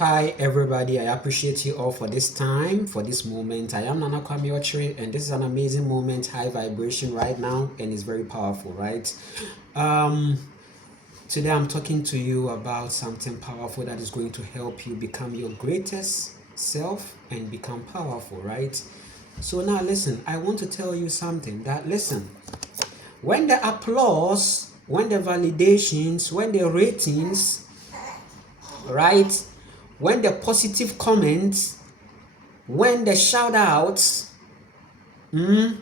Hi everybody, I appreciate you all for this time, for this moment. I am Nana Kwame Ochre, and this is an amazing moment, high vibration right now, and it's very powerful, right? Today I'm talking to you about something powerful that is going to help you become your greatest self and become powerful, right? So now listen, I want to tell you something that listen, when the applause, when the validations, when the ratings, right? When the positive comments, when the shout outs, when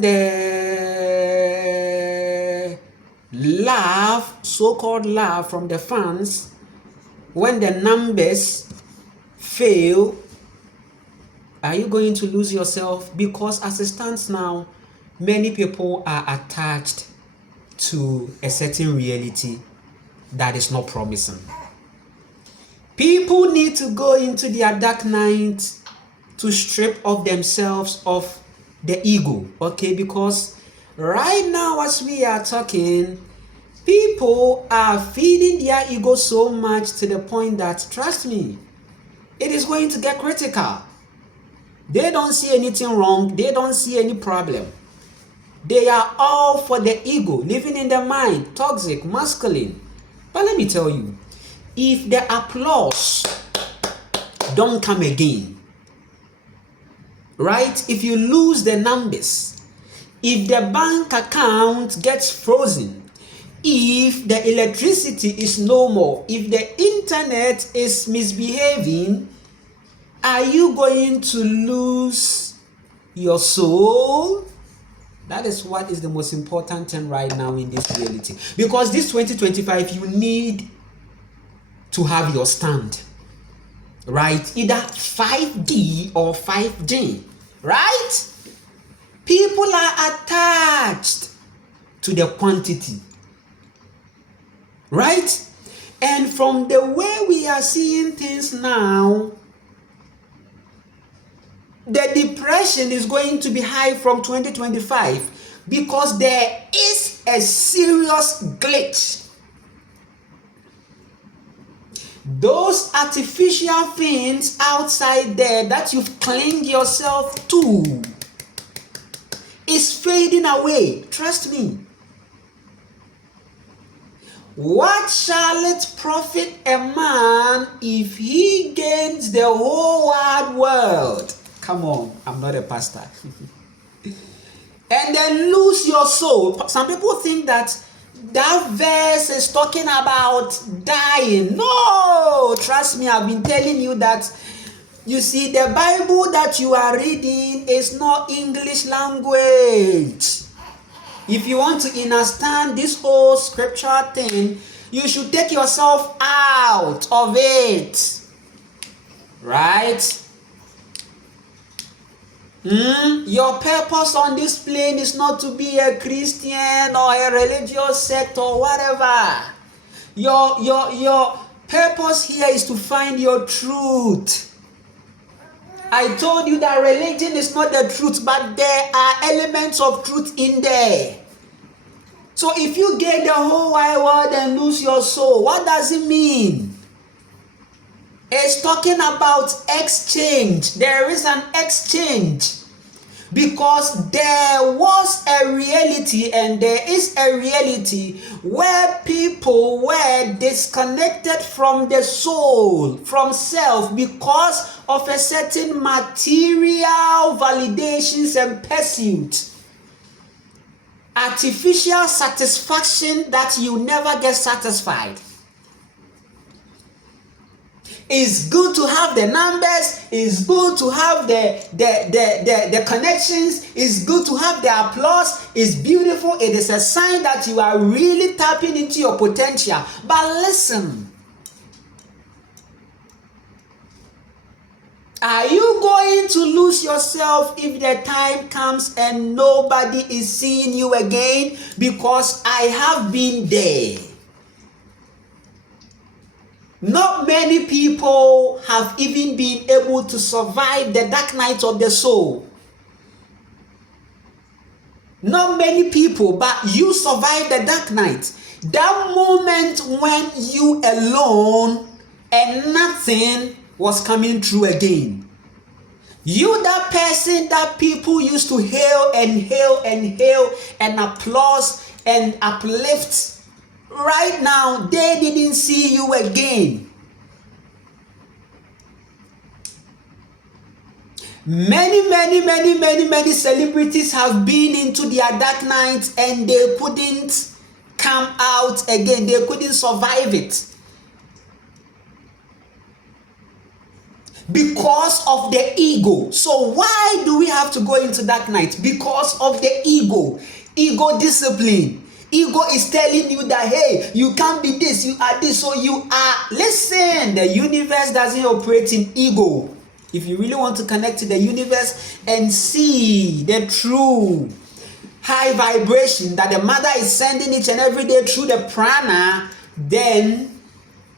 the laugh, so-called laugh from the fans, when the numbers fail, are you going to lose yourself? Because as it stands now, many people are attached to a certain reality that is not promising. People need to go into their dark night to strip off themselves of the ego, okay? Because right now as we are talking, people are feeding their ego so much to the point that, trust me, it is going to get critical. They don't see anything wrong. They don't see any problem. They are all for the ego, living in the mind, toxic, masculine. But let me tell you, if the applause don't come again, right? If you lose the numbers, if the bank account gets frozen, if the electricity is no more, if the internet is misbehaving, are you going to lose your soul? That is what is the most important thing right now in this reality. Because this 2025, you need to have your stand, right? Either 5D or 5G, right? People are attached to the quantity, right? And from the way we are seeing things now, the depression is going to be high from 2025 because there is a serious glitch. Those artificial things outside there that you've clinged yourself to is fading away. Trust me. What shall it profit a man if he gains the whole wide world? Come on, I'm not a pastor. And then lose your soul. Some people think that verse is talking about dying. No, trust me, I've been telling you that. You see, the Bible that you are reading is not English language. If you want to understand this whole scripture thing, you should take yourself out of it. Right? Your purpose on this plane is not to be a Christian or a religious sect or whatever. Your purpose here is to find your truth. I told you that religion is not the truth, but there are elements of truth in there. So if you get the whole wide world and lose your soul, what does it mean? It's talking about exchange. There is an exchange. Because there was a reality and there is a reality where people were disconnected from the soul, from self, because of a certain material validations and pursuit. Artificial satisfaction that you never get satisfied. It's good to have the numbers, it's good to have the connections, it's good to have the applause, it's beautiful, it is a sign that you are really tapping into your potential. But listen, are you going to lose yourself if the time comes and nobody is seeing you again? Because I have been there. Not many people have even been able to survive the dark night of the soul. Not many people, but you survive the dark night. That moment when you alone and nothing was coming through again. You, that person that people used to hail and hail and hail and applause and uplift, right now they didn't see you again. Many celebrities have been into their dark night and they couldn't come out again. They couldn't survive it because of the ego. So why do we have to go into dark night? Because of the ego discipline. Ego is telling you that, hey, you can't be this, you are this, so you are. Listen, the universe doesn't operate in ego. If you really want to connect to the universe and see the true high vibration that the mother is sending each and every day through the prana, then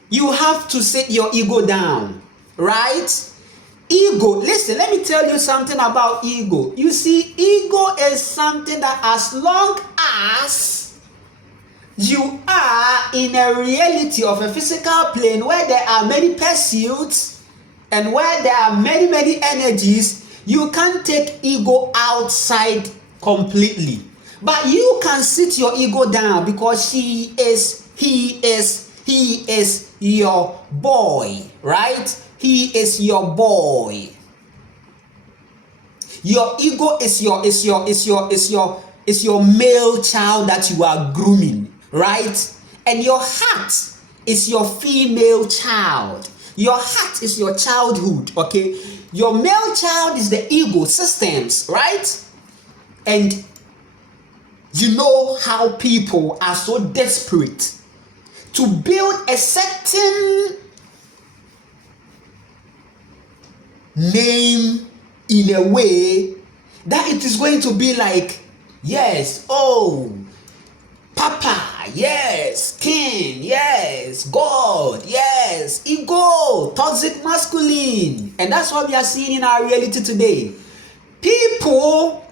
you have to set your ego down, right? Ego, listen, let me tell you something about ego. You see, ego is something that as long as you are in a reality of a physical plane where there are many pursuits and where there are many energies, you can't take ego outside completely. But you can sit your ego down because he is your boy, right? He is your boy. Your ego is your male child that you are grooming, right? And your heart is your female child. Your heart is your childhood, okay? Your male child is the ego systems, right? And you know how people are so desperate to build a certain name in a way that it is going to be like, yes, oh, Papa, yes, King, yes, God, yes, ego, toxic masculine. And that's what we are seeing in our reality today. People,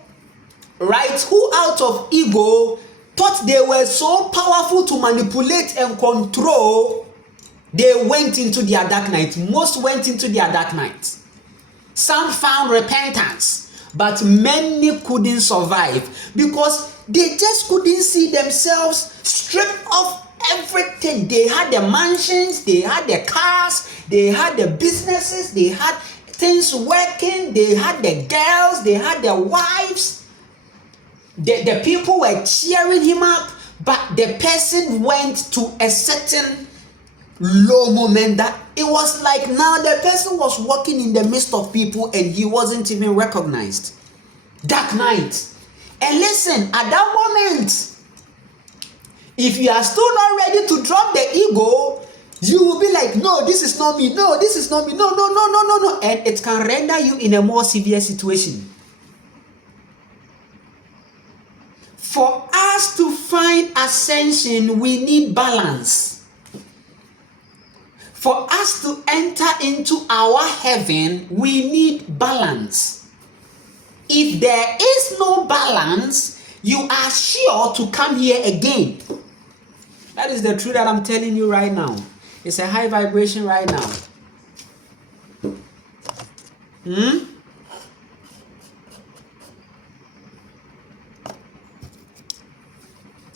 right, who out of ego thought they were so powerful to manipulate and control, they went into their dark night. Most went into their dark night. Some found repentance, but many couldn't survive because they just couldn't see themselves stripped of everything. They had the mansions, they had the cars, they had the businesses, they had things working, they had the girls, they had the wives. The people were cheering him up, but the person went to a certain low moment that it was like now the person was walking in the midst of people and he wasn't even recognized. Dark night. And listen, at that moment, if you are still not ready to drop the ego, you will be like, no, this is not me, no, this is not me, no, and it can render you in a more severe situation. For us to find ascension, we need balance. For us to enter into our heaven, we need balance. If there is no balance, you are sure to come here again. That is the truth that I'm telling you right now. It's a high vibration right now.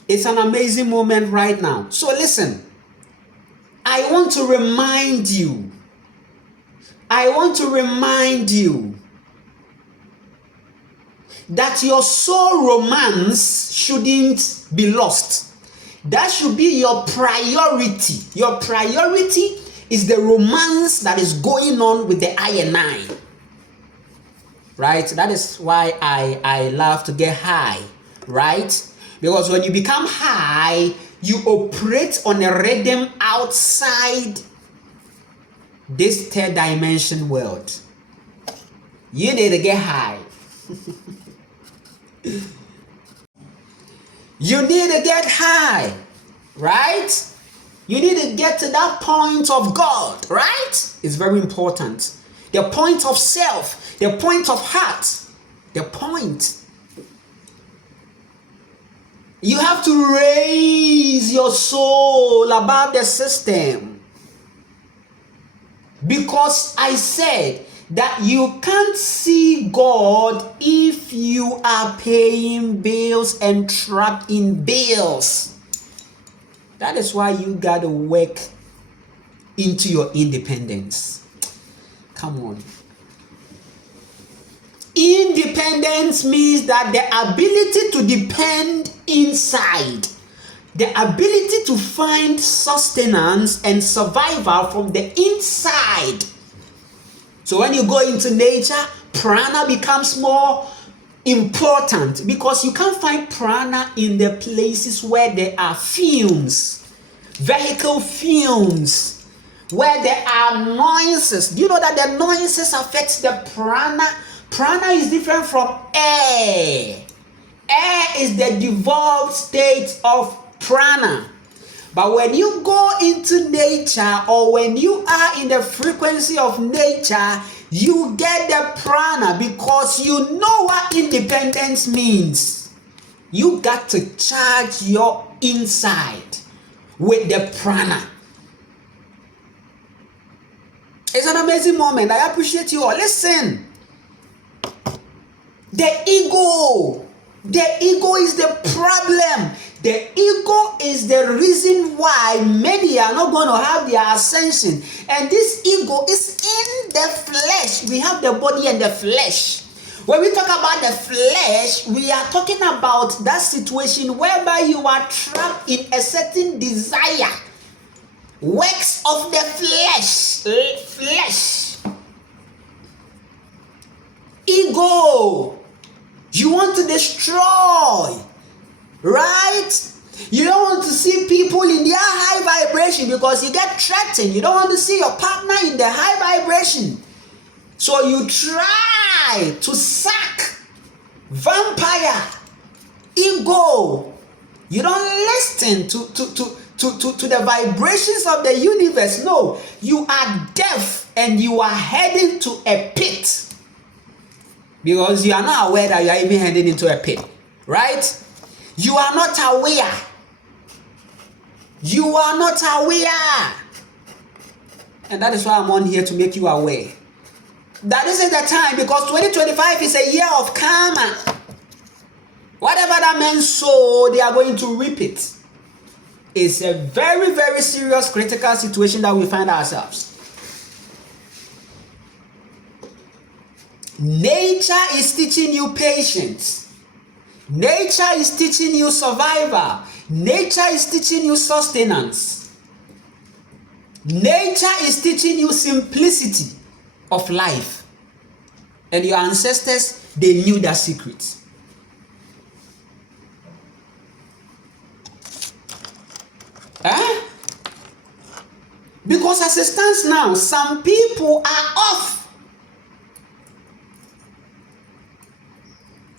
It's an amazing moment right now. So listen, I want to remind you that your soul romance shouldn't be lost. That should be your priority. Your priority is the romance that is going on with the I and I. Right? That is why I love to get high. Right? Because when you become high, you operate on a rhythm outside this third dimension world. You need to get high. You need to get high, right? You need to get to that point of God, right? It's very important. The point of self, the point of heart, the point. You have to raise your soul above the system. Because I said that you can't see God if you are paying bills and trapped in bills. That is why you gotta work into your independence. Come on. Independence means that the ability to depend inside, the ability to find sustenance and survival from the inside. So when you go into nature, prana becomes more important because you can't find prana in the places where there are fumes, vehicle fumes, where there are noises. Do you know that the noises affect the prana? Prana is different from air. Air is the devolved state of prana. But when you go into nature, or when you are in the frequency of nature, you get the prana because you know what independence means. You got to charge your inside with the prana. It's an amazing moment. I appreciate you all. Listen. The ego is the problem. The ego is the reason why many are not going to have their ascension. And this ego is in the flesh. We have the body and the flesh. When we talk about the flesh, we are talking about that situation whereby you are trapped in a certain desire. Works of the flesh. Ego. You want to destroy, right? You don't want to see people in their high vibration because you get threatened. You don't want to see your partner in the high vibration. So you try to suck vampire, ego. You don't listen to the vibrations of the universe. No, you are deaf and you are heading to a pit. Because you are not aware that you are even heading into a pit, right? You are not aware. You are not aware. And that is why I'm on here, to make you aware. That isn't the time, because 2025 is a year of karma. Whatever that men sow, they are going to reap it. It's a very, very serious, critical situation that we find ourselves. Nature is teaching you patience. Nature is teaching you survival. Nature is teaching you sustenance. Nature is teaching you simplicity of life. And your ancestors, they knew that secret. Because as it stands now, some people are off.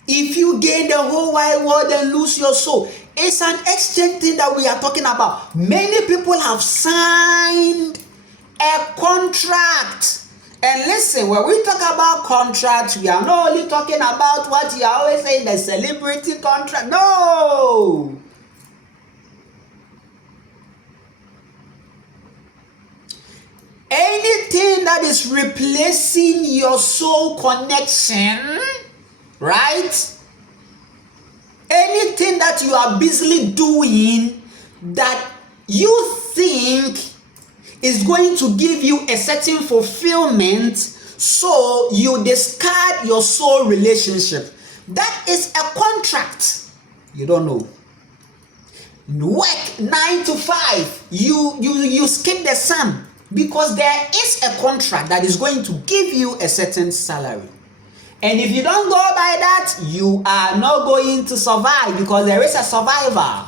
If you gain the whole wide world and lose your soul, it's an exchange thing that we are talking about. Many people have signed a contract. And listen, when we talk about contract, we are not only talking about what you are always saying, the celebrity contract. No! Anything that is replacing your soul connection, right? Anything that you are busily doing that you think is going to give you a certain fulfillment, so you discard your soul relationship. That is a contract. You don't know. Work 9 to 5. You skip the sun because there is a contract that is going to give you a certain salary. And if you don't go by that, you are not going to survive, because there is a survivor.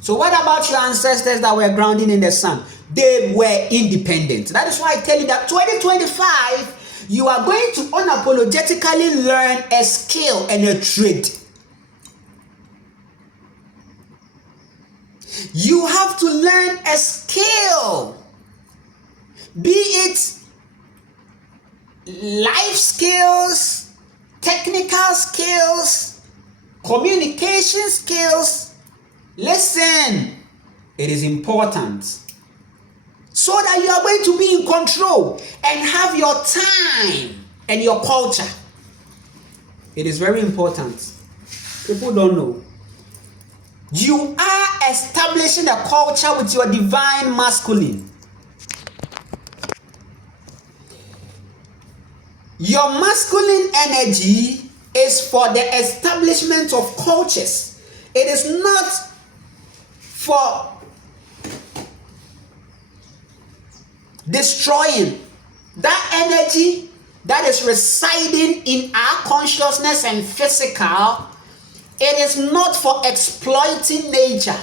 So what about your ancestors that were grounded in the sun? They were independent. That is why I tell you that 2025, you are going to unapologetically learn a skill and a trade. You have to learn a skill. Be it life skills, technical skills, communication skills. Listen, it is important. so that you are going to be in control and have your time and your culture. It is very important. People don't know. You are establishing a culture with your divine masculine. Your masculine energy is for the establishment of cultures. It is not for destroying. That energy that is residing in our consciousness and physical, it is not for exploiting nature.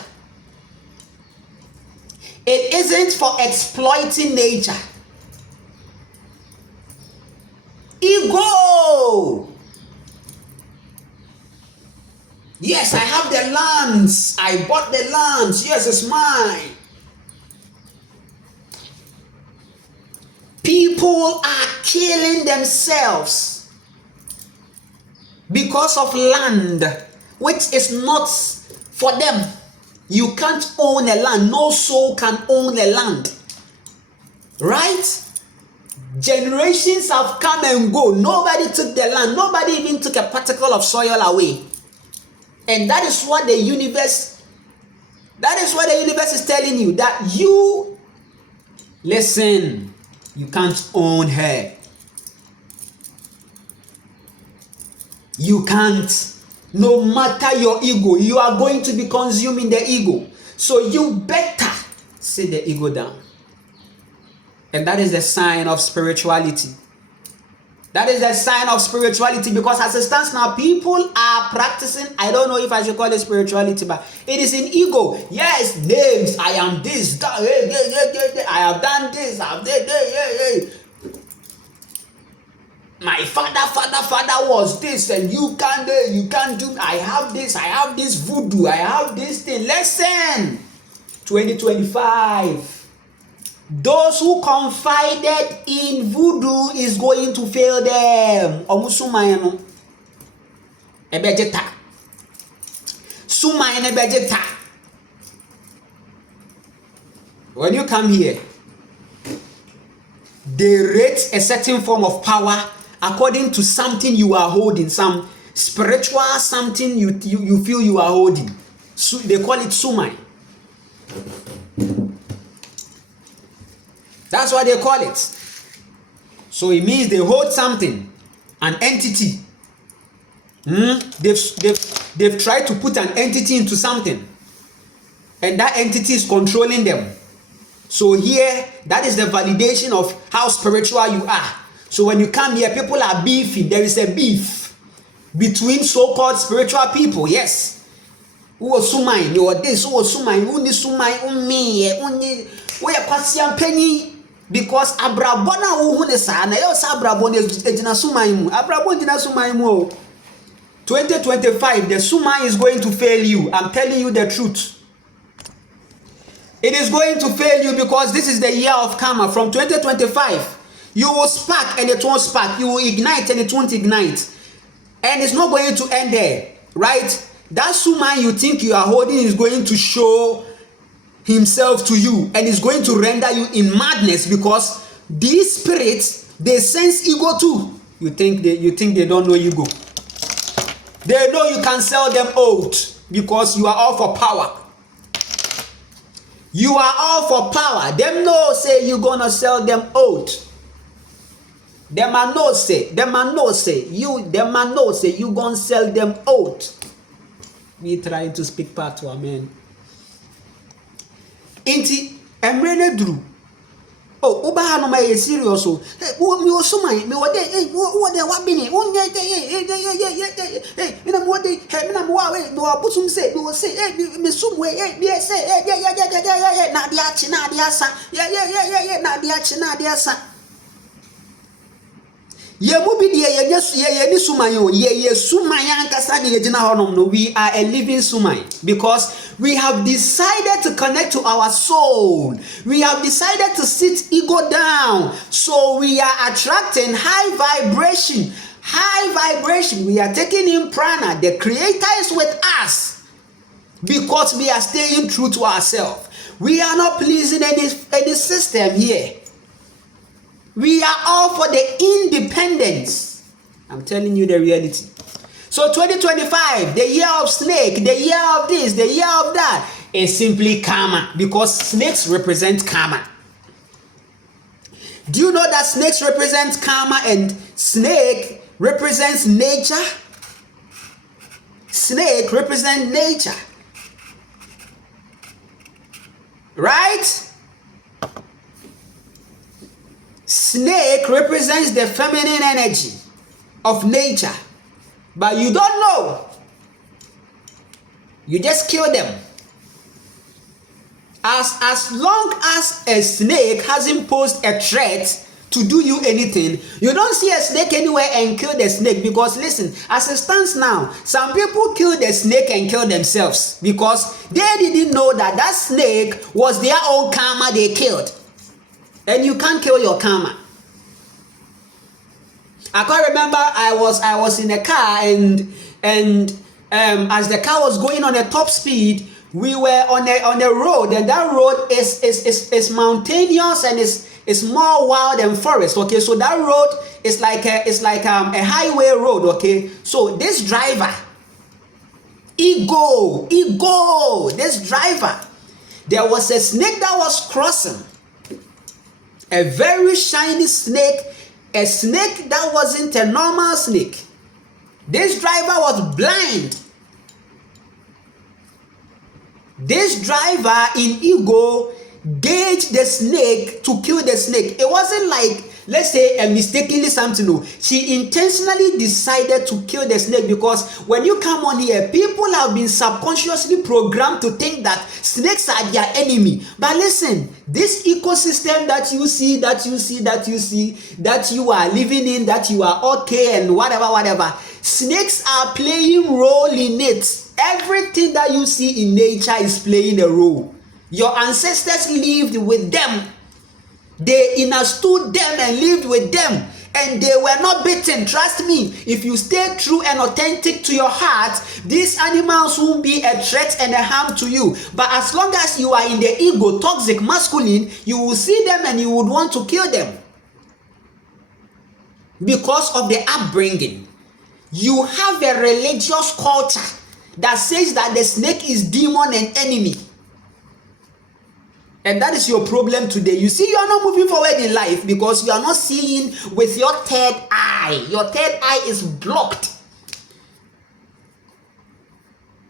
It isn't for exploiting nature. Ego. Yes, I have the lands. I bought the lands. Yes, it's mine. People are killing themselves because of land, which is not for them. You can't own a land. No soul can own a land. Right? Generations have come and go. Nobody took the land. Nobody even took a particle of soil away. And that is what the universe is telling you, that you, listen, you can't own her. You can't. No matter your ego, you are going to be consuming the ego. So you better sit the ego down. And that is the sign of spirituality. That is the sign of spirituality, because as it stands now, people are practicing, I don't know if I should call it spirituality, but it is in ego. Yes, names, I am this, that, I have done this, I have that, my father was this, and you can't do, I have this voodoo, I have this thing. Listen, 2025. Those who confided in voodoo is going to fail them. Omusumayano ebejeta. Sumayane ebejeta. When you come here, they rate a certain form of power according to something you are holding, some spiritual something you feel you are holding. So they call it sumai. That's what they call it. So it means they hold something, an entity. They've tried to put an entity into something, and that entity is controlling them. So here, that is the validation of how spiritual you are. So when you come here, people are beefing. There is a beef between so-called spiritual people. Yes. Who was sumai? You are this. Who was sumai? Who ni sumai? Uni. We are pasian penny. Because abrabona uhunesa na yo sa abrabona ejina sumai mu. Abrabona ejina sumai mu. 2025, the sumai is going to fail you. I'm telling you the truth. It is going to fail you because this is the year of karma. From 2025, you will spark and it won't spark. You will ignite and it won't ignite. And it's not going to end there, right? That sumai you think you are holding is going to show himself to you, and is going to render you in madness, because these spirits, they sense ego too. You think they don't know ego. They know you can sell them out because you are all for power. You are all for power. Them no say you gonna sell them out. Them man no say you gonna sell them out. Me trying to speak part to amen. Inti emrene duru. Oh, uba ha no ma ye serious o. Me osuma me wode wo de wa bini. Onye me na mo de me na mo wa we me wa butum say me wo say me sum we me say na dia chi na dia sa. Na dia chi na dia sa. Ye mu bi de ye ni suman ye suman ankasa de gina honom no. We are a living suman because we have decided to connect to our soul. We have decided to sit ego down. So we are attracting high vibration. We are taking in prana. The creator is with us because we are staying true to ourselves. We are not pleasing any system here. We are all for the independence. I'm telling you the reality. So 2025, the year of snake, the year of this, the year of that, is simply karma, because snakes represent karma. Do you know that snakes represent karma and snake represents nature? Snake represents nature. Right? Snake represents the feminine energy of nature. But you don't know. You just kill them. As long as a snake hasn't posed a threat to do you anything, you don't see a snake anywhere and kill the snake. Because listen, as it stands now, some people kill the snake and kill themselves because they didn't know that that snake was their own karma they killed. And you can't kill your karma. I can't remember, I was in a car and as the car was going on a top speed, we were on a road, and that road is mountainous and is more wild than forest. Okay, so that road is like a highway road. Okay, so this driver, ego, this driver, there was a snake that was crossing, a very shiny snake, a snake that wasn't a normal snake. This driver was blind. This driver in ego gauged the snake to kill the snake. It wasn't like, let's say, a mistakenly something. No, she intentionally decided to kill the snake, because when you come on here, people have been subconsciously programmed to think that snakes are their enemy. But listen, this ecosystem that you see, that you are living in, that you are okay and whatever, snakes are playing role in it. Everything that you see in nature is playing a role. Your ancestors lived with them. They understood them and lived with them, and they were not bitten. Trust me, if you stay true and authentic to your heart, these animals won't be a threat and a harm to you. But as long as you are in the ego, toxic, masculine, you will see them and you would want to kill them because of the upbringing. You have a religious culture that says that the snake is demon and enemy. And that is your problem today. You see, you are not moving forward in life because you are not seeing with your third eye. Your third eye is blocked.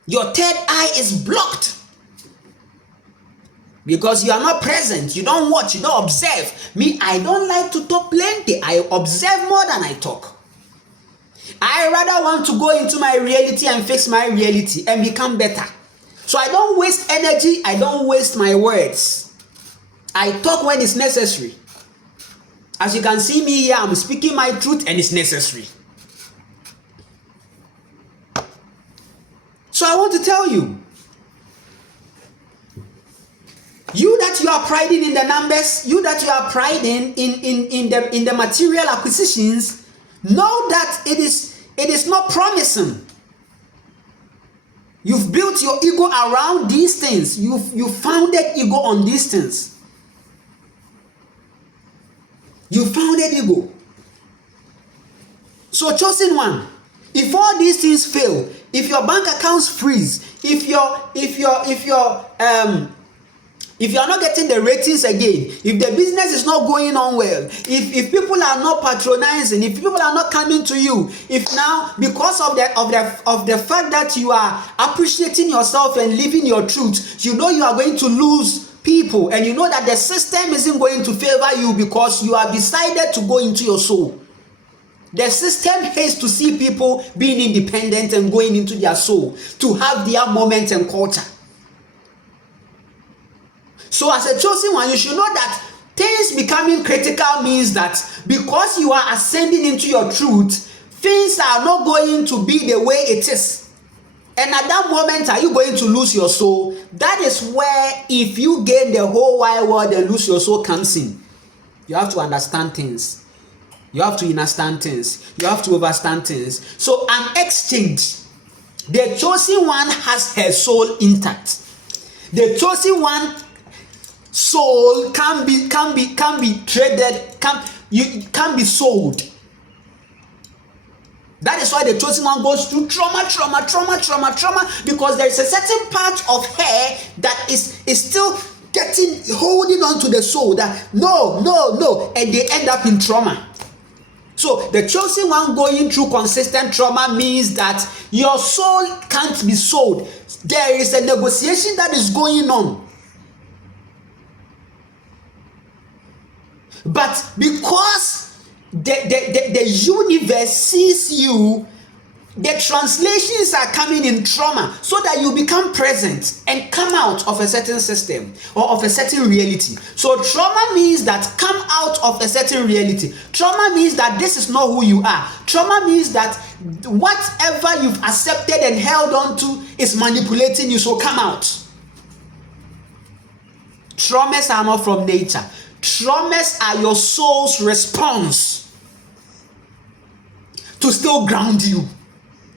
Your third eye is blocked because you are not present. You don't watch, you don't observe. Me, I don't like to talk plenty. I observe more than I talk. I rather want to go into my reality and fix my reality and become better. So I don't waste energy. I don't waste my words. I talk when it's necessary. As you can see me here, I'm speaking my truth and it's necessary. So I want to tell you, you that you are priding in the numbers, you that you are priding in the material acquisitions, know that it is not promising. You've built your ego around these things. You founded ego on these things. You founded ego. So chosen one, if all these things fail, if your bank accounts freeze, if you're not getting the ratings again, if the business is not going on well, if people are not patronizing, if people are not coming to you, if now because of the fact that you are appreciating yourself and living your truth, you know you are going to lose people, and you know that the system isn't going to favor you because you have decided to go into your soul. The system hates to see people being independent and going into their soul to have their moment and culture. So as a chosen one, you should know that things becoming critical means that because you are ascending into your truth, things are not going to be the way it is. And at that moment, are you going to lose your soul? That is where, if you gain the whole wide world and lose your soul, comes in. You have to understand things. You have to understand things. You have to understand things. So an exchange. The chosen one has her soul intact. The chosen one soul can be traded, can be sold. That is why the chosen one goes through trauma, because there is a certain part of her that is still holding on to the soul, that no, and they end up in trauma. So the chosen one going through consistent trauma means that your soul can't be sold. There is a negotiation that is going on. But because the universe sees you, the translations are coming in trauma so that you become present and come out of a certain system or of a certain reality. So trauma means that come out of a certain reality. Trauma means that this is not who you are. Trauma means that whatever you've accepted and held on to is manipulating you, so come out. Traumas are not from nature. Traumas are your soul's response to still ground you,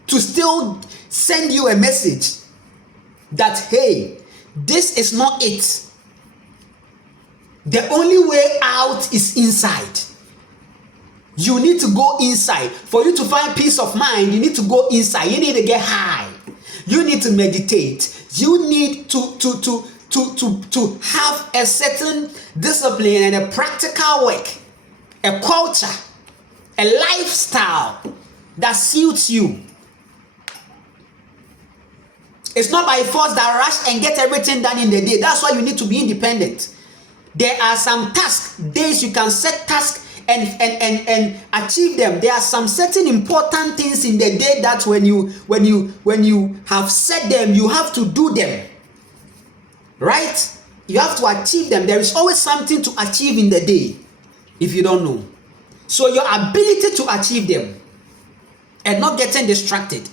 to still send you a message that, hey, this is not it. The only way out is inside. You need to go inside. For you to find peace of mind, you need to go inside. You need to get high. You need to meditate. You need to have a certain discipline and a practical work, a culture, a lifestyle that suits you. It's not by force that rush and get everything done in the day. That's why you need to be independent. There are some days you can set tasks and achieve them. There are some certain important things in the day that when you have set them, you have to do them. Right? You have to achieve them. There is always something to achieve in the day, if you don't know. So your ability to achieve them and not getting distracted.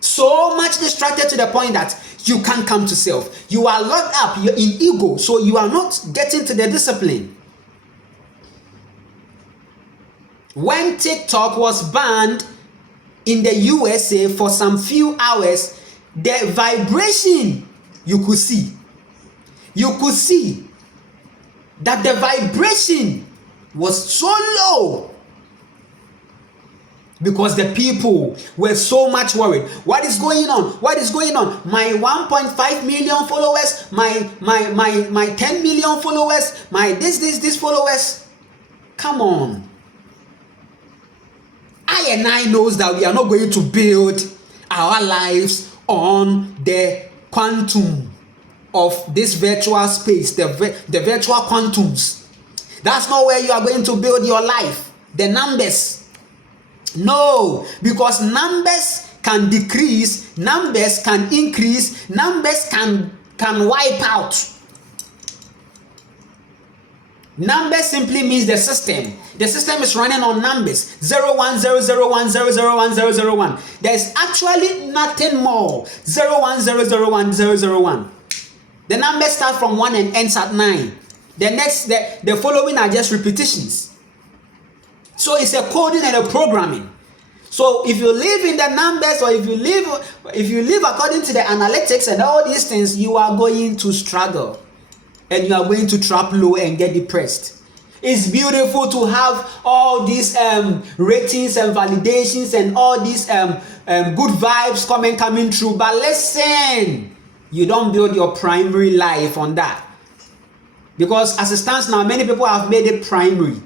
So much distracted to the point that you can't come to self. You are locked up. You're in ego. So you are not getting to the discipline. When TikTok was banned in the USA for some few hours, the vibration you could see that the vibration was so low because the people were so much worried. What is going on? My 1.5 million followers, my 10 million followers, my this followers. Come on. I knows that we are not going to build our lives on the quantum of this virtual space, the virtual quantums. That's not where you are going to build your life. The numbers. No, because numbers can decrease, numbers can increase, numbers can wipe out. Numbers simply means the system. The system is running on numbers. 01001001001. There's actually nothing more. 010010001. The numbers start from 1 and ends at 9. The following are just repetitions. So it's a coding and a programming. So if you live in the numbers, or if you live according to the analytics and all these things, you are going to struggle. And you are going to trap low and get depressed. It's beautiful to have all these ratings and validations and all these good vibes coming through. But listen, you don't build your primary life on that. Because as it stands now, many people have made it primary.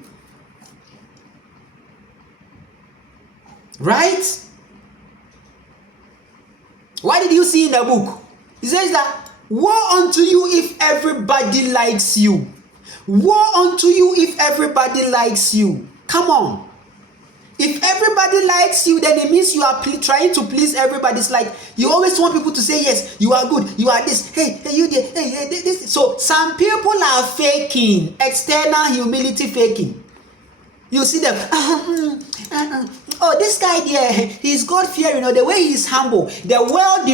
Right? What did you see in the book? It says that, woe unto you if everybody likes you. Woe unto you if everybody likes you. Come on. If everybody likes you, then it means you are trying to please everybody. It's like you always want people to say, yes, you are good, you are this, hey, you did, hey, this. So some people are faking, external humility faking. You see them, oh, this guy there, he's God-fearing, the way he's humble. The world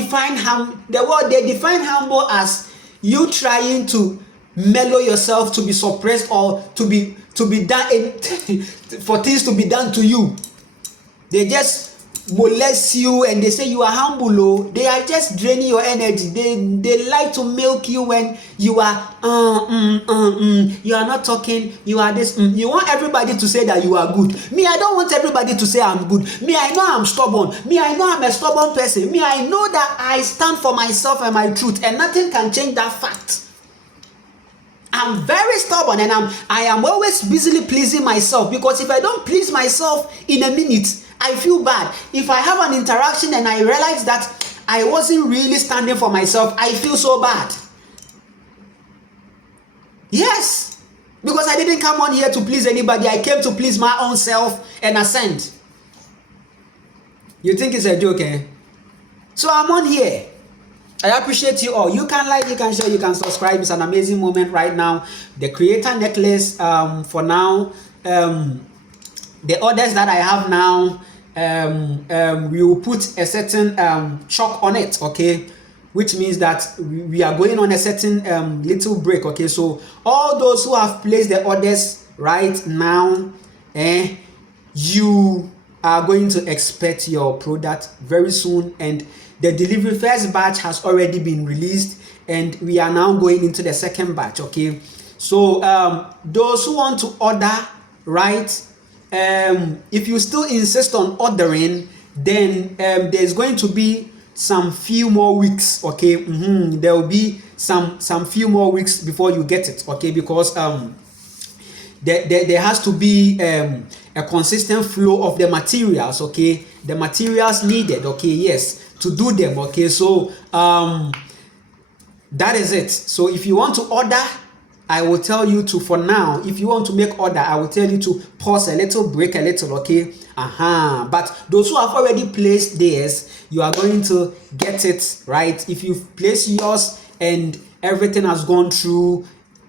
they define humble as you trying to mellow yourself to be suppressed or to be done for things to be done to you. They just molest you and they say you are humble, oh, they are just draining your energy. They like to milk you when you are you are not talking, you are this. You want everybody to say that you are good. Me, I don't want everybody to say I'm good. Me, I know I'm stubborn. Me, I know I'm a stubborn person. Me, I know that I stand for myself and my truth, and nothing can change that fact. I'm very stubborn, and I am always busily pleasing myself, because if I don't please myself in a minute, I feel bad. If I have an interaction and I realize that I wasn't really standing for myself, I feel so bad. Yes, because I didn't come on here to please anybody. I came to please my own self and ascend. You think it's a joke, eh? So I'm on here. I appreciate you all. You can like, you can share, you can subscribe. It's an amazing moment right now. The creator necklace, for now, the orders that I have now, we will put a certain chalk on it, okay, which means that we are going on a certain little break, okay. So all those who have placed the orders right now, you are going to expect your product very soon, and the delivery first batch has already been released, and we are now going into the second batch, okay. So those who want to order, right, if you still insist on ordering, then there's going to be some few more weeks, okay. There will be some few more weeks before you get it, okay, because there has to be a consistent flow of the materials, okay, the materials needed, okay, yes, to do them, okay. So that is it. So if you want to order, I will tell you to, for now, if you want to make order, I will tell you to pause a little, break a little, okay. But those who have already placed theirs, you are going to get it, right? If you've placed yours and everything has gone through,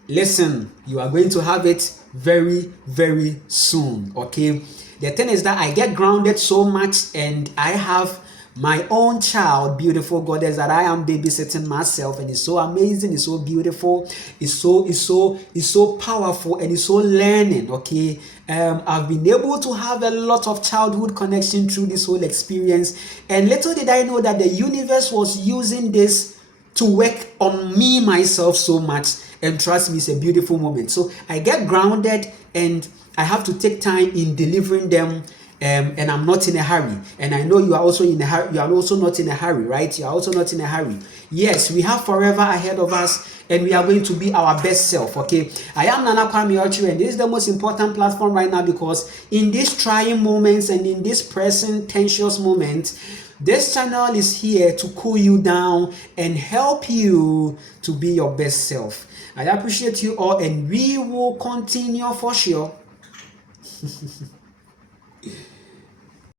listen, you are going to have it very, very soon, okay. The thing is that I get grounded so much, and I have my own child, beautiful goddess, that I am babysitting myself, and it's so amazing, it's so beautiful, it's so powerful, and it's so learning, okay. I've been able to have a lot of childhood connection through this whole experience, and little did I know that the universe was using this to work on me, myself, so much. And trust me, it's a beautiful moment. So I get grounded, and I have to take time in delivering them, and I'm not in a hurry. And I know you are also in a hurry. You are also not in a hurry, right? You are also not in a hurry. Yes, we have forever ahead of us, and we are going to be our best self, okay. I am Nana Kwame Ochi, and this is the most important platform right now, because in these trying moments and in this present tensious moment, this channel is here to cool you down and help you to be your best self. I appreciate you all, and we will continue for sure.